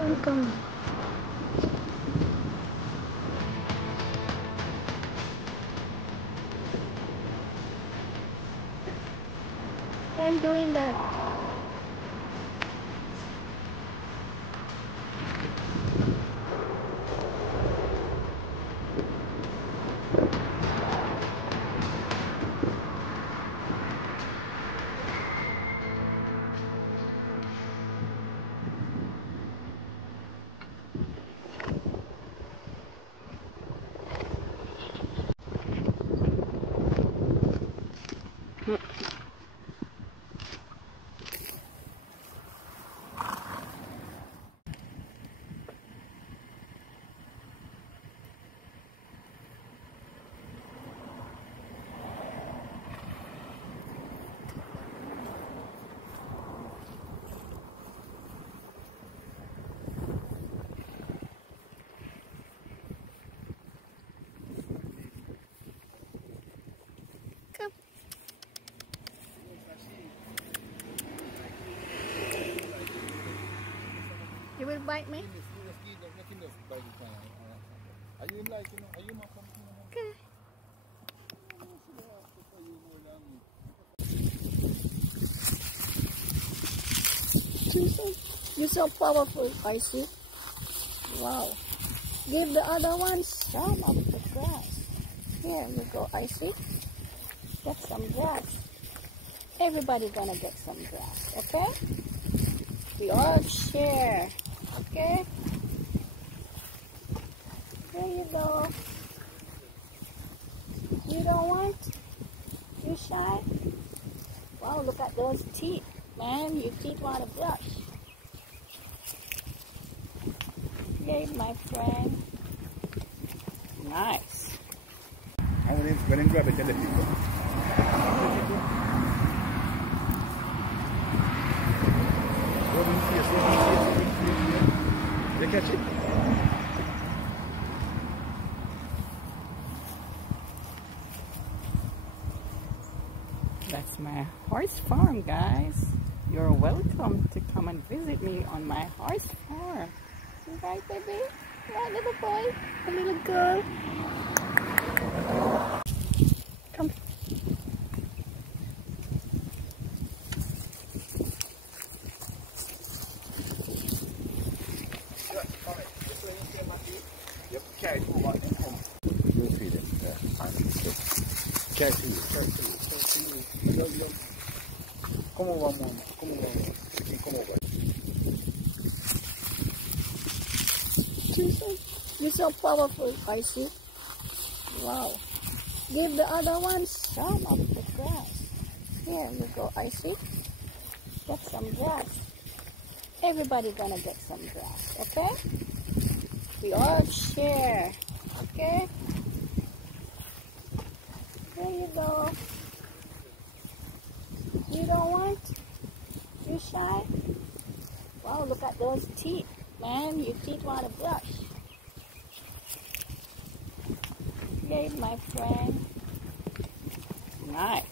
Soon come. I'm doing that. Come. You will bite me? Okay. You're so powerful, Icy. Wow. Give the other one some of the grass. Here you go, Icy. Get some grass. Everybody gonna get some grass, okay? We all share, okay? There you go. You don't want? You shy? Wow, look at those teeth. Man, your teeth want to brush. Yay, my friend. Nice. I'm going to grab it and let it go. They catch it? That's my horse farm, guys. You're welcome to come and visit me on my horse farm. Right, baby? Right, little boy? A little girl? Come. Yep, carry it over and come. You feed it. Carry to you. Come over, Mama. Come over. You can come over. You're so powerful, Icy. Wow. Give the other one some of the grass. Here you go, Icy. Get some grass. Everybody gonna get some grass, okay? We all share, okay? There you go. You don't want? You shy? Wow, look at those teeth. Man, your teeth want to brush. Yay, my friend. Nice.